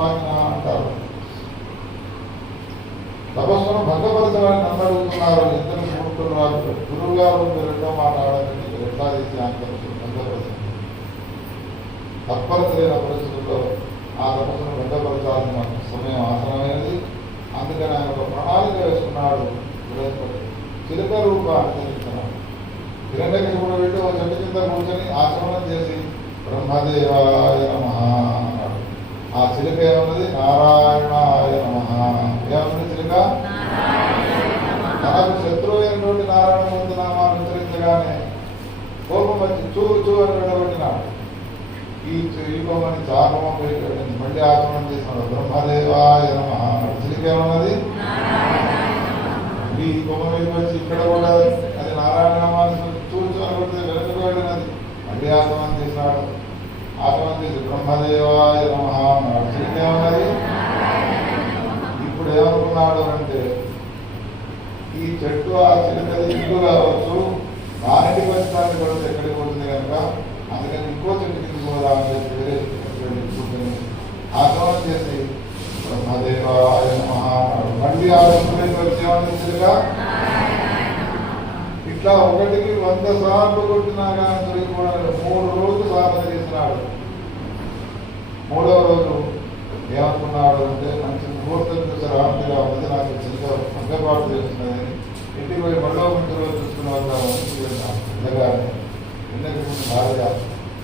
స్వామి అంటారు. తపస్సును భంగపరచడానికి నన్ను అడుగుతున్నారు. ఇద్దరు మూర్ఖులు రాజు గురువు గారు రెండో మాట ఆడాలని ఎట్లా చేసి ఆ తపస్సును భంగపరచండి. తప్పనిసరైన పరిస్థితుల్లో ఆ తపస్సును భంగపరచాల్సిన సమయం ఆసనమైనది. అందుకని ఆయన ఒక ప్రణాళిక వేసుకున్నాడు. చిలుక రూప అనుసరిస్తున్నాడు. హిరణ్యకశిపుడు వెళ్ళి ఒక చెట్టు కింద కూర్చొని ఆచమనం చేసి బ్రహ్మదేవాయ నమః అన్నాడు. ఆ చిలుక ఏమన్నది? నారాయణాయ నమః. ఏమన్నది చిలుక? తనకు శత్రువు అయినటువంటి నారాయణమూర్తి నామాన్ని ఉచ్చరించగానే కోపం వచ్చి చూ చూ అని విడబట్టినాడు. ఈ కోపని చాపమం పోయి మళ్ళీ ఆచమనం చేసినాడు. బ్రహ్మదేవాయ నమః అన్నాడు. చిలుక ఏమన్నది? ఈ కొమ్మ మీదకి వచ్చి ఇక్కడ కూడా అది నారాయణ నామాన్ని చూచు అనుకుంటే వెనక్కి వెళ్ళినది. మళ్ళీ ఆచమనం చేసినాడు. ఆచమనం చేసి బ్రహ్మదేవాయ నమః అన్నాడు. చిలుక ఏమన్నది? ఇప్పుడు ఏమనుకున్నాడు అంటే ఈ చెట్టు ఆ చిలుకది ఇల్లు కావచ్చు, దానికి వచ్చడానికి కూడా ఎక్కడికి పోతుంది కనుక అందుకని ఇంకో చెట్టు కింద పోదా అని చెప్పి వేరే వెళ్ళి కూర్చొని ఆచమనం చేసి బ్రహ్మదేవాయ నమః అన్నాడు. మళ్ళీ ఆ చెట్టుకి వచ్చేవాడిని చిలుక ఇట్లా 1కి 100 సార్లు కొట్టినా కానీ దొరికిపోవడానికి 3 రోజులు సాధన చేసినాడు. 3వ రోజు ఏమనుకున్నాడు అంటే మంచి ముహూర్తం చూసి రాముడిగా ఉంది, నాకు చిలుక భంగపాటు చేస్తున్నది. ఇంటికి పోయి మళ్ళీ మంచి రోజు చూసుకుని వద్దామని వెళ్ళాను. వెళ్ళగానే వెళ్ళకపోతే భార్య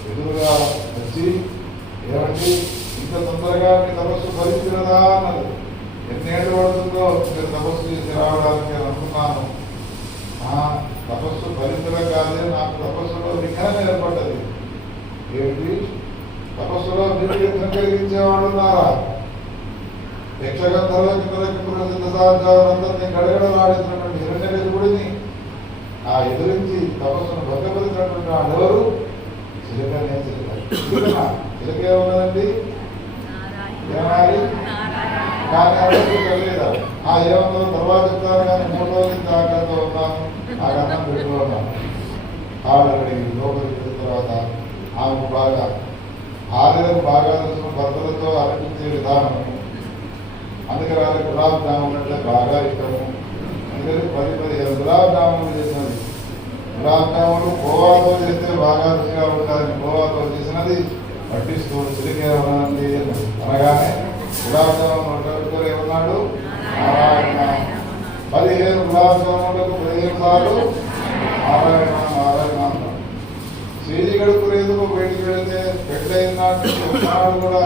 ఎదురుగా వచ్చి ఏమంటే ఇంత తొందరగా మీ తపస్సు ఫలించినదా అన్నది. ఎన్నేళ్ళు పడుతుందో మీరు తపస్సు చేసి రావడానికి నేను అనుకున్నాను. తపస్సు ఫలించడం కాదే, నాకు తపస్సులో విఘ్నం ఏర్పడ్డది. ఏమిటి? తపస్సులో నిర్విఘ్నం కలిగించేవాడు ఉన్నారా? యక్షగంధర్వ కిందరందరినీ గడగడలాడించినటువంటి హిరణ్యకశిపుడిని ఆ ఎదురించి తపస్సును భంగపరిచినటువంటి వాడెవరు? చిలుకనే. చిలుక ఏమన్నదండి? ఏమనాలి? కానీ అందరికీ తెలియదా? ఏమన్నా తర్వాత చెప్తాను కానీ 3 రోజులు ఆకలితో ఉన్నాను, ఆ గన్నం పెట్టుకున్నాను. ఆడగడిగి లోపలికి వెళ్ళిన తర్వాత ఆమెకు బాగా ఆలయం బాగా తెలిసిన భర్తలతో అర్పించే విధానం. అందుకని వాళ్ళకి గులాబ్ జామున్ అంటే బాగా ఇష్టము. అందుకని 10-15 గులాబ్ జామున్లు చేసినది. గులాబ్ జామున్లు గోవాతో చేస్తే బాగా రుచిగా ఉండాలని గోవాతో చేసినది పట్టిస్తూ చిలికే ఉన్నది అనగానే గులాబ్ జామున్ పెట్టుకొని ఏమన్నాడు? నారాయణ. 15 గులాబ్ జామున్లకు 15 సార్లు నారాయణ నారాయణ అన్నాడు. శ్రీజీ గడుపులు ఎందుకు బయటికి వెళితే పెళ్ళైన కూడా